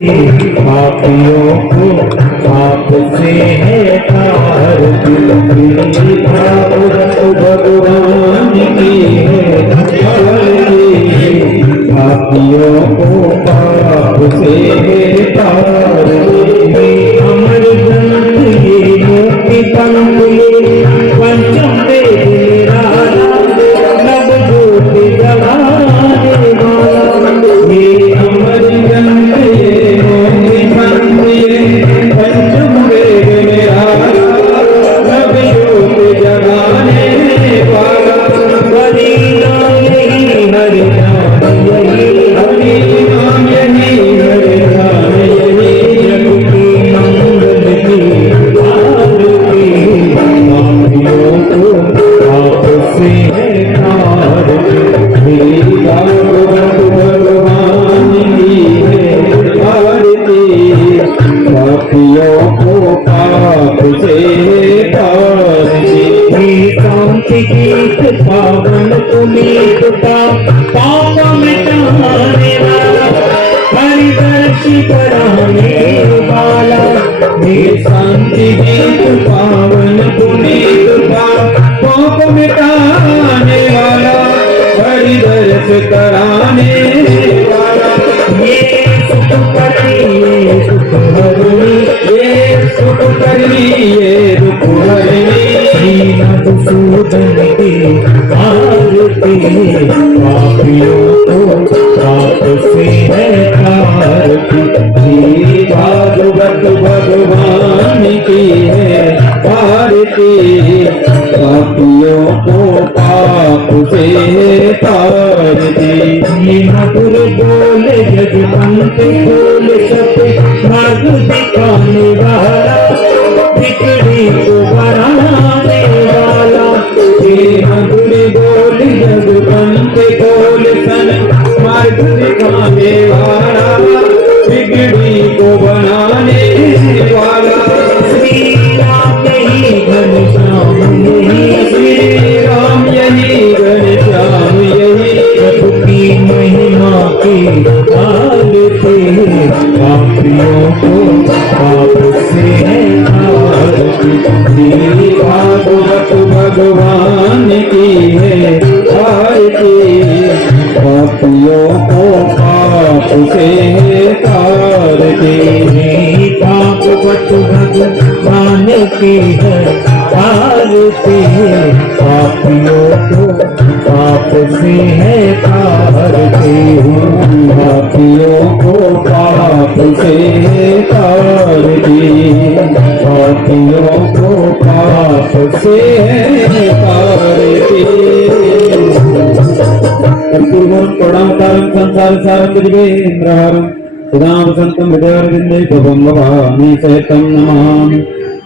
पापियों को आपसे है तार भगवान की है पापियों को पाप से है तार अमर ग्रंथ ये मुक्ति पंथ ये पंचम वेद नव ज्योति जलाने वाला ये अमर ग्रंथ पंचम वेद मेरा नव ज्योति जगाने वाला हरि नाम यही हरि नाम यही हरि नाम यही हरि नाम यही जग की मंगल की आरती पापियों को आपसे है तार भगवान की है आरती पापियों को पाप से शांति गीत पावन पुनीत पाप मिटाने वाला हरिदर्शी कराने वाला हे शांति गीत पावन पुनीत पाप मिटाने वाला हरिदर्श कराने वाला ये सुख करिए सुख हरणी ये सुख करिए दुख हरणी श्री मधुसूदन की आरती पापियों को पाप से है तारती श्री भागवत भगवान की है आरती पापियों को पाप से है तारती ये मधुर बोले जगवंत बोले सत्य मार्ग दिखाने वाला बिगड़ी को बनाने वाला ये मधुर बोले जगवंत बोले सन मार्ग दिखाने वाला बिगड़ी को बनाने वाला श्री राम यही घनश्याम यही श्री राम यही घनश्याम यही प्रभु की महिमा की आरती पापियों को पाप से है आरती भागवत भगवान की है आरती पापियों को पाप से है तारती भागवत भगवान की है आरती पापियों को पाप से है तारती पापियों को पाप से है तारती पापियों को पाप से है तारती कर्पूरं प्रणमतारं संसार सारं दिव्येन्द्रहारं सदा वसन्तं हृदयारविन्दे भवं भवामि सहितं नमामि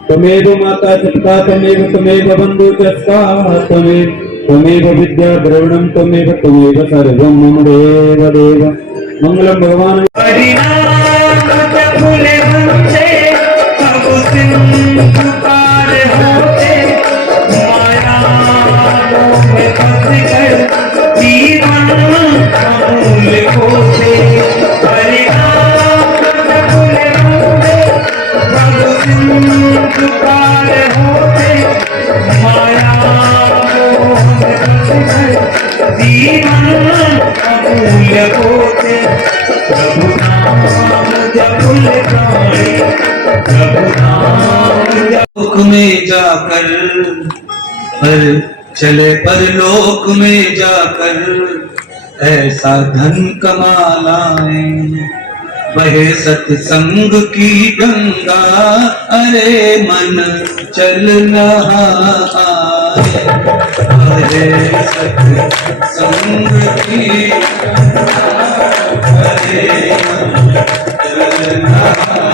त्वमेव माता च पिता त्वमेव बन्धु च सखा त्वमेव विद्या द्रविणं त्वमेव सर्वं मम देव देव मंगलम भगवान लोक में जाकर पर चले परलोक में जाकर ऐसा धन कमा लाए वह सत्संग की गंगा अरे मन चल रहा अरे सत्संग की अरे मन चल रहा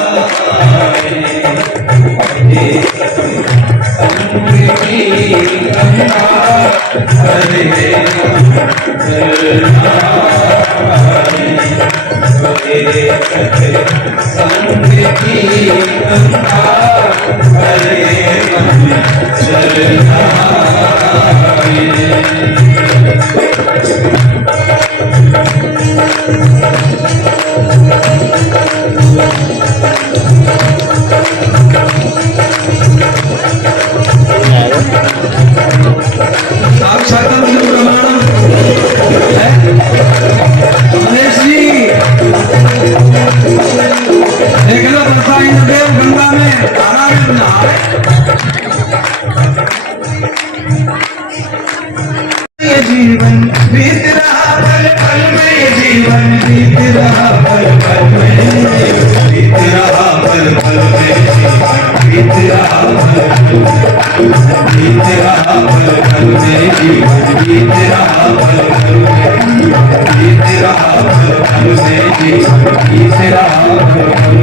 फल फल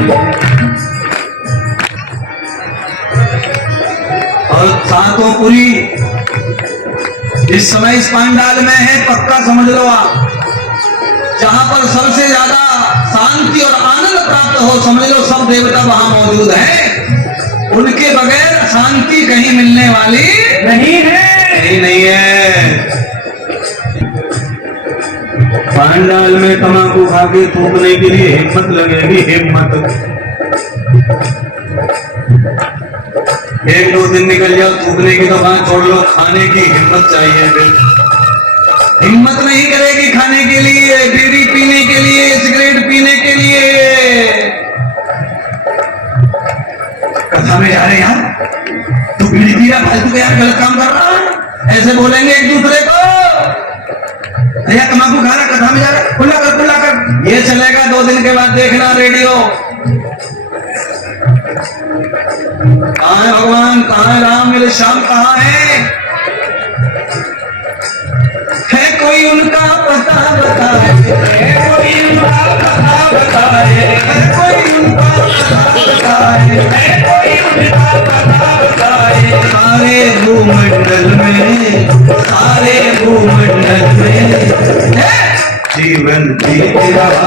में। और सातों पुरी इस समय इस पांडाल में है, पक्का समझ लो आप। जहां पर सबसे ज्यादा शांति और आनंद प्राप्त हो, समझ लो सब देवता वहां मौजूद हैं। उनके बगैर शांति कहीं मिलने वाली नहीं है। नहीं है। पांडाल में तंबाकू खा के थूकने के लिए हिम्मत लगेगी, हिम्मत। एक दो दिन निकल जाओ, थूकने की तो बात छोड़ लो, खाने की हिम्मत चाहिए। फिर हिम्मत नहीं करेगी खाने के लिए, बीड़ी पीने के लिए, सिगरेट पीने के लिए। कथा में जा रहे यार, तू बीड़ी पी रहा, फालतू का यार गलत काम कर रहा है, ऐसे बोलेंगे एक दूसरे को। भैया तंबाकू खा रहा, कथा में जा रहा, खुला कर खुला कर। ये चलेगा 2 दिन के बाद, देखना रेडियो। कहाँ है भगवान, कहाँ है राम, मेरे श्याम कहाँ है कोई उनका पता बताए, है कोई उनका पता बताए, है कोई उनका पता बताए, है कोई उनका पता बताए। सारे भूमंडल में, सारे भूमंडल में जीवन बीत रहा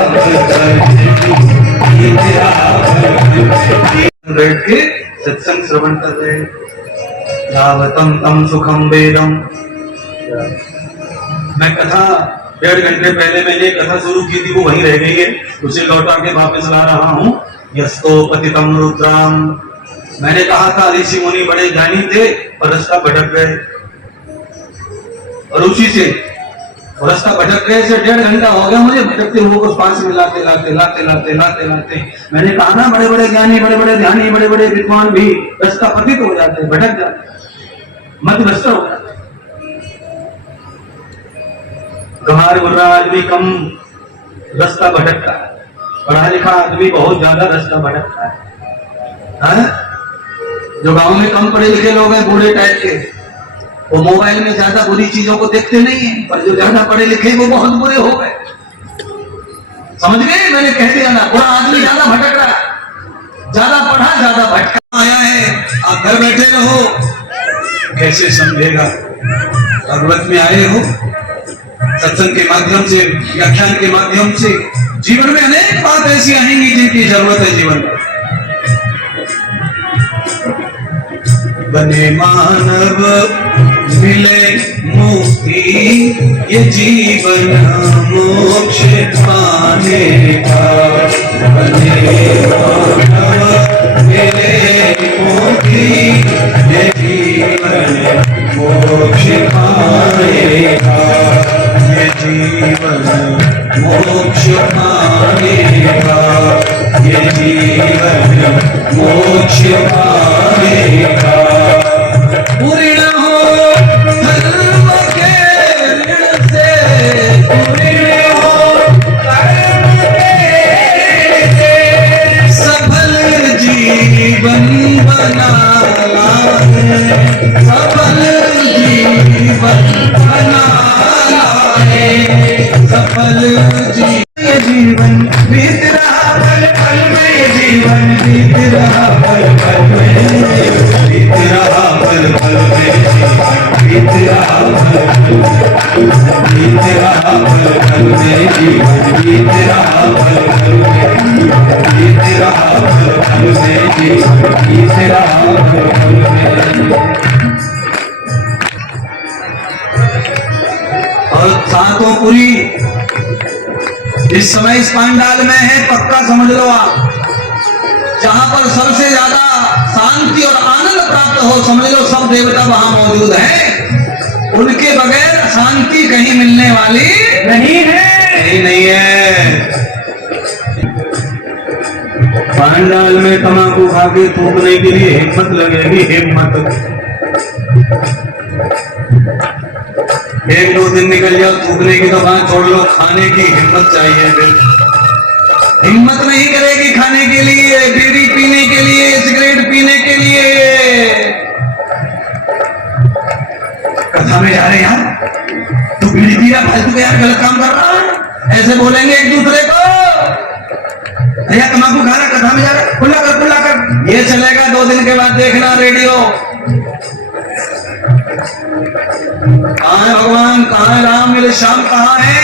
बैठ के सत्संग श्रवण कर रहे। यावतम तम सुखम वेदम। मैं कथा 1.5 घंटे पहले मैंने कथा शुरू की थी, वो वहीं रह गई है, उसे लौटा के वापस ला रहा हूँ। यस्तो पतितम रुद्राम। मैंने कहा था ऋषि मुनि बड़े ज्ञानी थे और रास्ता भटक गए, और उसी से रास्ता भटक गए से 1.5 घंटा हो गया मुझे भटकते हुए को पास में लाते लाते लाते लाते लाते लाते। मैंने कहा ना, बड़े बड़े ज्ञानी, बड़े बड़े ध्यानी, बड़े बड़े विद्वान भी रास्ता पतित हो जाते, भटक जाते, मध्यभ्रष्ट हो जाते। गंवार गुर्रा आदमी कम रास्ता भटकता है, पढ़ा लिखा आदमी बहुत ज्यादा रास्ता भटकता है। जो गांव में कम पढ़े लिखे लोग हैं, बूढ़े टाइप के, वो मोबाइल में ज्यादा बुरी चीजों को देखते नहीं है, पर जो ज्यादा पढ़े लिखे वो बहुत बुरे हो गए। समझ गए, मैंने कह दिया ना, बुरा आदमी ज्यादा भटक रहा है, ज्यादा पढ़ा ज्यादा भटका आया है। आप घर बैठे रहो, कैसे समझेगा? भगवत में आए हो, सत्संग के माध्यम से, व्याख्यान के माध्यम से जीवन में अनेक बात ऐसी आएंगी जिनकी जरूरत है जीवन में। बने मानव मिले मुक्ति, ये जीवन मोक्ष पाने का। बने मानव मिले मुक्ति, ये जीवन मोक्ष पाने का। ये जीवन मोक्ष पाने का, ये जीवन मोक्ष पाने का। पूर्ण हो धर्म के ऋण से, पूर्ण हो कर्म के से, सफल जीवन बना लाए, सफल जीवन बना लाए, सफल जीवन बीत रहा पल पल में, जीवन बीत रहा पल पल में, बीत रहा पल पल में, बीत रहा पल बीत रहा पल पल में, जीवन बीत रहा पल पल में, बीत रहा पल पल में, जीवन बीत रहा पल पल में। और सातों पुरी इस समय इस पांडाल में है, पक्का समझ लो आप। जहां पर सबसे ज्यादा शांति और आनंद प्राप्त हो, समझ लो सब देवता वहां मौजूद हैं। उनके बगैर शांति कहीं मिलने वाली नहीं है। नहीं है। पांडाल में तंबाकू खा के थूकने के लिए हिम्मत लगेगी, हिम्मत। एक दो दिन निकल जाओ, थूकने की तो बात छोड़ लो, खाने की हिम्मत चाहिए। फिर हिम्मत नहीं करेगी खाने के लिए, बीड़ी पीने के लिए, सिगरेट पीने के लिए। कथा में जा रहे यार, तू बीड़ी पी रहा, फालतू का यार गलत काम कर रहा है, ऐसे बोलेंगे एक दूसरे को। भैया तम्बाकू खा रहा, कथा में जा रहा, खुला कर। ये चलेगा 2 दिन के बाद, देखना रेडियो। कहाँ है भगवान, कहाँ है राम, मेरे श्याम कहाँ है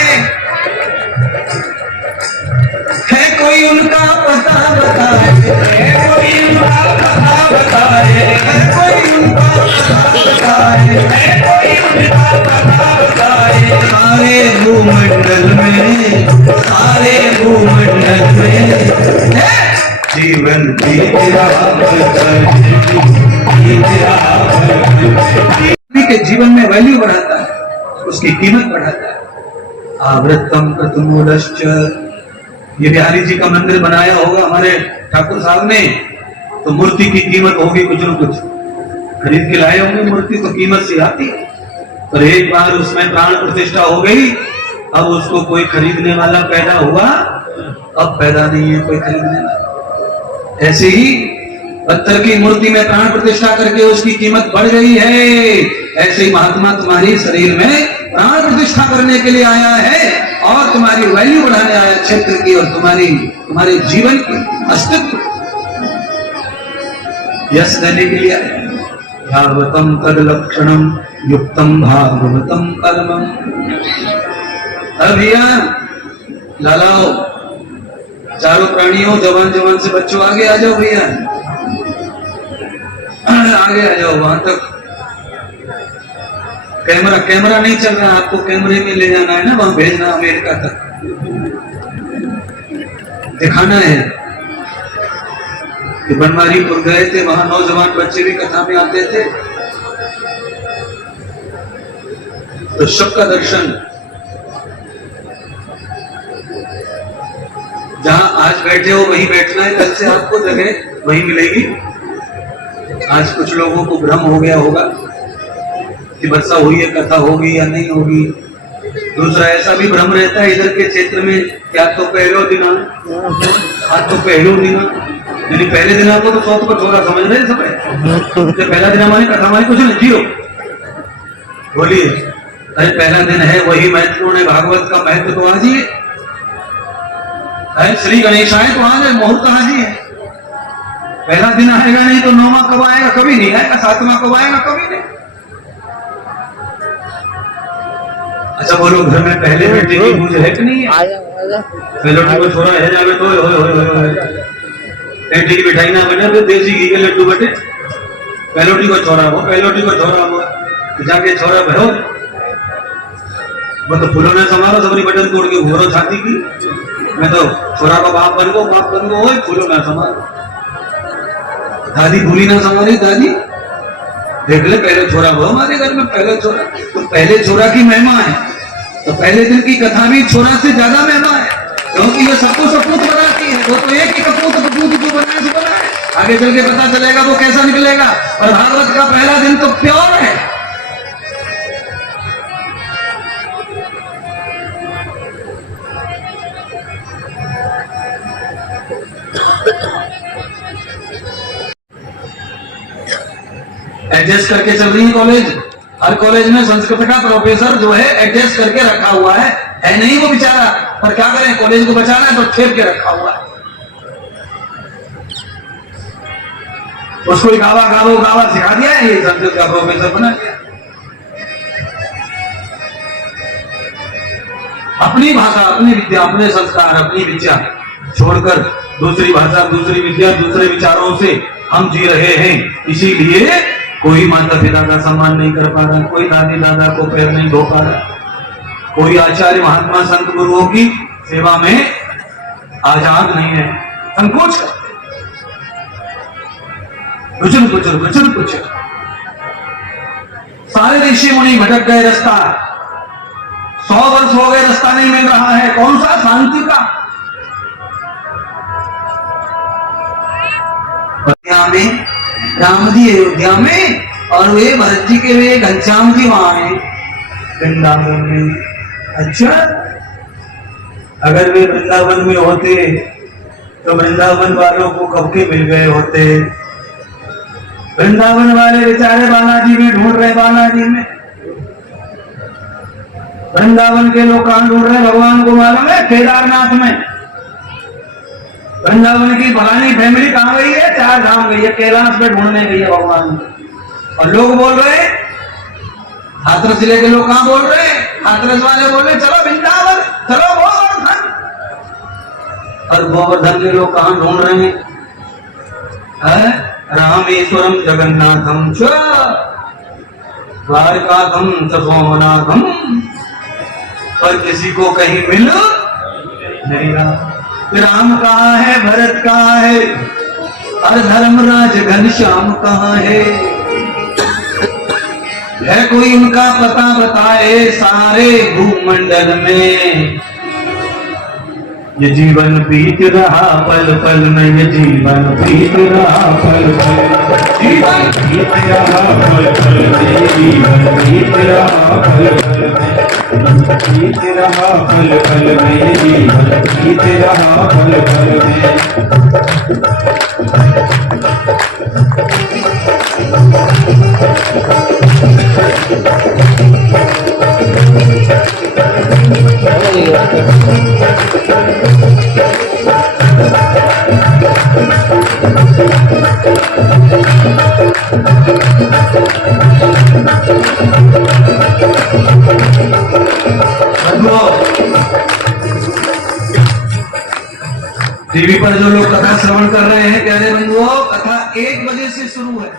कोई उनका पता बताए, कोई उनका पता बताए, कोई उनका पता बताए, कोई उनका पता बताए। सारे भूमंडल में, सारे भूमंडल में जीवन के जीवन में वैल्यू बढ़ाता है, उसकी कीमत बढ़ाता है। आवृतम कतुमूलश्च, ये बिहारी जी का मंदिर बनाया होगा हमारे ठाकुर साहब ने, तो मूर्ति की कीमत होगी कुछ न कुछ, खरीद के लाए होंगे मूर्ति, तो कीमत से आती है। पर एक बार उसमें प्राण प्रतिष्ठा हो गई, अब उसको कोई खरीदने वाला पैदा हुआ, अब पैदा नहीं है कोई खरीदने वाला। ऐसे ही पत्थर की मूर्ति में प्राण प्रतिष्ठा करके उसकी कीमत बढ़ गई है, ऐसे ही महात्मा तुम्हारी शरीर में प्राण प्रतिष्ठा करने के लिए आया है और तुम्हारी वैल्यू बढ़ाने आया क्षेत्र की, और तुम्हारे जीवन की अस्तित्व यश देने के लिए आया। भागवतम तद लक्षणम युक्तम भागवतम कर्मम। भैया लालाओ, चारों प्राणियों, जवान से बच्चों आगे आ जाओ भैया, आगे आ जाओ। वहां तक कैमरा नहीं चल रहा, आपको कैमरे में ले जाना है ना, वहां भेजना अमेरिका तक, दिखाना है कि बनवारीपुर गए थे, वहां नौजवान बच्चे भी कथा में आते थे, तो सबका दर्शन जहां आज बैठे हो वहीं बैठना है, कल से आपको जगह वहीं मिलेगी। आज कुछ लोगों को भ्रम हो गया होगा कि वर्षा हुई है, कथा होगी या नहीं होगी। दूसरा ऐसा भी भ्रम रहता है इधर के क्षेत्र में, क्या तो पहलो दिन आज तो पहलो दिन, यानी पहले दिन आपको तो सौत को छोरा समझ रहे सब, पहला दिन हमारी कथा हमारी कुछ नहीं जियो, बोलिए। अरे पहला दिन है, वही महत्वपूर्ण है, भागवत का महत्व तो आज ही है। श्री गणेशाय तो आज है, मुहूर्त आज ही है। पहला दिन आएगा नहीं तो 9वां कब आएगा, कभी नहीं आएगा। 7वां कब आएगा, कभी नहीं। अच्छा बोलो, घर में पहले बेटे की पूजा है कि नहीं है? पहले को छोरा है जावे तो बेटी की मिठाई ना बने, तो देसी घी के लड्डू बटे, पहलोटी को छोरा हो, जाके छोरा भरो, वो तो फूलों ने समारो, सबरी बटन तोड़ के घोरो छाती की, मैं तो छोरा का बाप बन गो, फूलों ना समारो। दादी भूली ना समारी, दादी देख ले, पहले छोरा हो हमारे घर में, पहले छोरा, तो पहले छोरा की महिमा है। तो पहले दिन की कथा भी छोरा से ज्यादा महिमा है, क्योंकि ये सबको सपूत बनाती है। वो तो एक ही कपूत जो बनाए सो बनाए, आगे चल के पता चलेगा वो कैसा निकलेगा। और भागवत का पहला दिन तो प्योर है। एडजस्ट करके चल रही है कॉलेज, हर कॉलेज में संस्कृत का प्रोफेसर जो है एडजस्ट करके रखा हुआ है नहीं वो बेचारा, पर क्या करें, कॉलेज को बचाना है तो ठेप के रखा हुआ है। उसको गावा सिखा दिया है, ये संस्कृत का प्रोफेसर बना दिया। अपनी भाषा, अपनी विद्या, अपने संस्कार, अपनी विद्या छोड़कर दूसरी भाषा, दूसरी विद्या, दूसरे विचारों से हम जी रहे हैं। इसीलिए कोई माता पिता का सम्मान नहीं कर पा रहा, कोई दादी दादा को पैर नहीं धो पा रहा, कोई आचार्य महात्मा संत गुरुओं की सेवा में आजाद नहीं है, संकोच कर कुछ सारे ऋषि मुनि भटक गए, रास्ता 100 वर्ष हो गए, रास्ता नहीं मिल रहा है। कौन सा? शांति का। में राम जी अयोध्या में, और वे भरत जी के वे घनश्याम जी वहां है वृंदावन में। अच्छा, अगर वे वृंदावन में होते तो वृंदावन वालों को कब के मिल गए होते। वृंदावन वाले बेचारे बालाजी में ढूंढ रहे, बालाजी में। वृंदावन के लोग कहां ढूंढ रहे, भगवान को मालूम है, केदारनाथ में। वृंदावन की फलानी फैमिली कहाँ गई है? 4 धाम गई है, कैलाश में ढूंढने गई है भगवान। और लोग बोल रहे हैं, हाथरस जिले के लोग कहाँ बोल रहे हैं? हाथरस वाले बोल रहे चलो वृंदावन, चलो गोवर्धन। और गोवर्धन के लोग कहाँ ढूंढ रहे हैं? रामेश्वरम जगन्नाथम च द्वारकाधम च सोमनाथम। पर किसी को कहीं मिल नहीं रहा। राम कहाँ है? भरत कहाँ है? और धर्मराज घनश्याम कहाँ है? कोई उनका पता बताए सारे भूमंडल में। ये जीवन बीत रहा पल पल में, ये जीवन बीत रहा पल पल, जीवन बीत रहा पल पल में, जीवन बीत रहा पल पल में, बीत रहा पल पल में, जीवन बीत रहा पल पल में। टीवी पर जो लोग कथा श्रवण कर रहे हैं, कह रहे बंधुओं कथा 1 बजे से शुरू है।